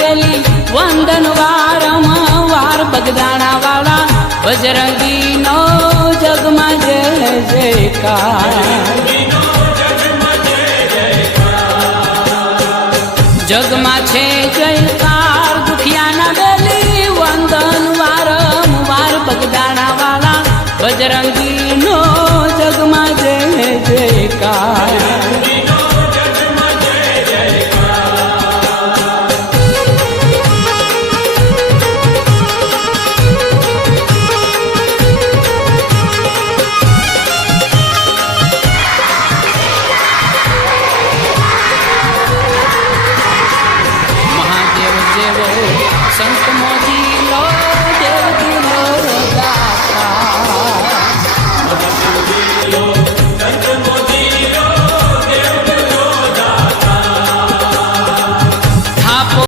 બેલી વંદન વારમ, વાર બગદાણા વાળા બજરંગી નો જગમાં જય જયકાર. જગમાં છે જયકાર, દુખિયાના બેલી, વંદન વારમ, વાર બગદાણા વાળા બજરંગી નો જગમાં જય જયકાર. Sons the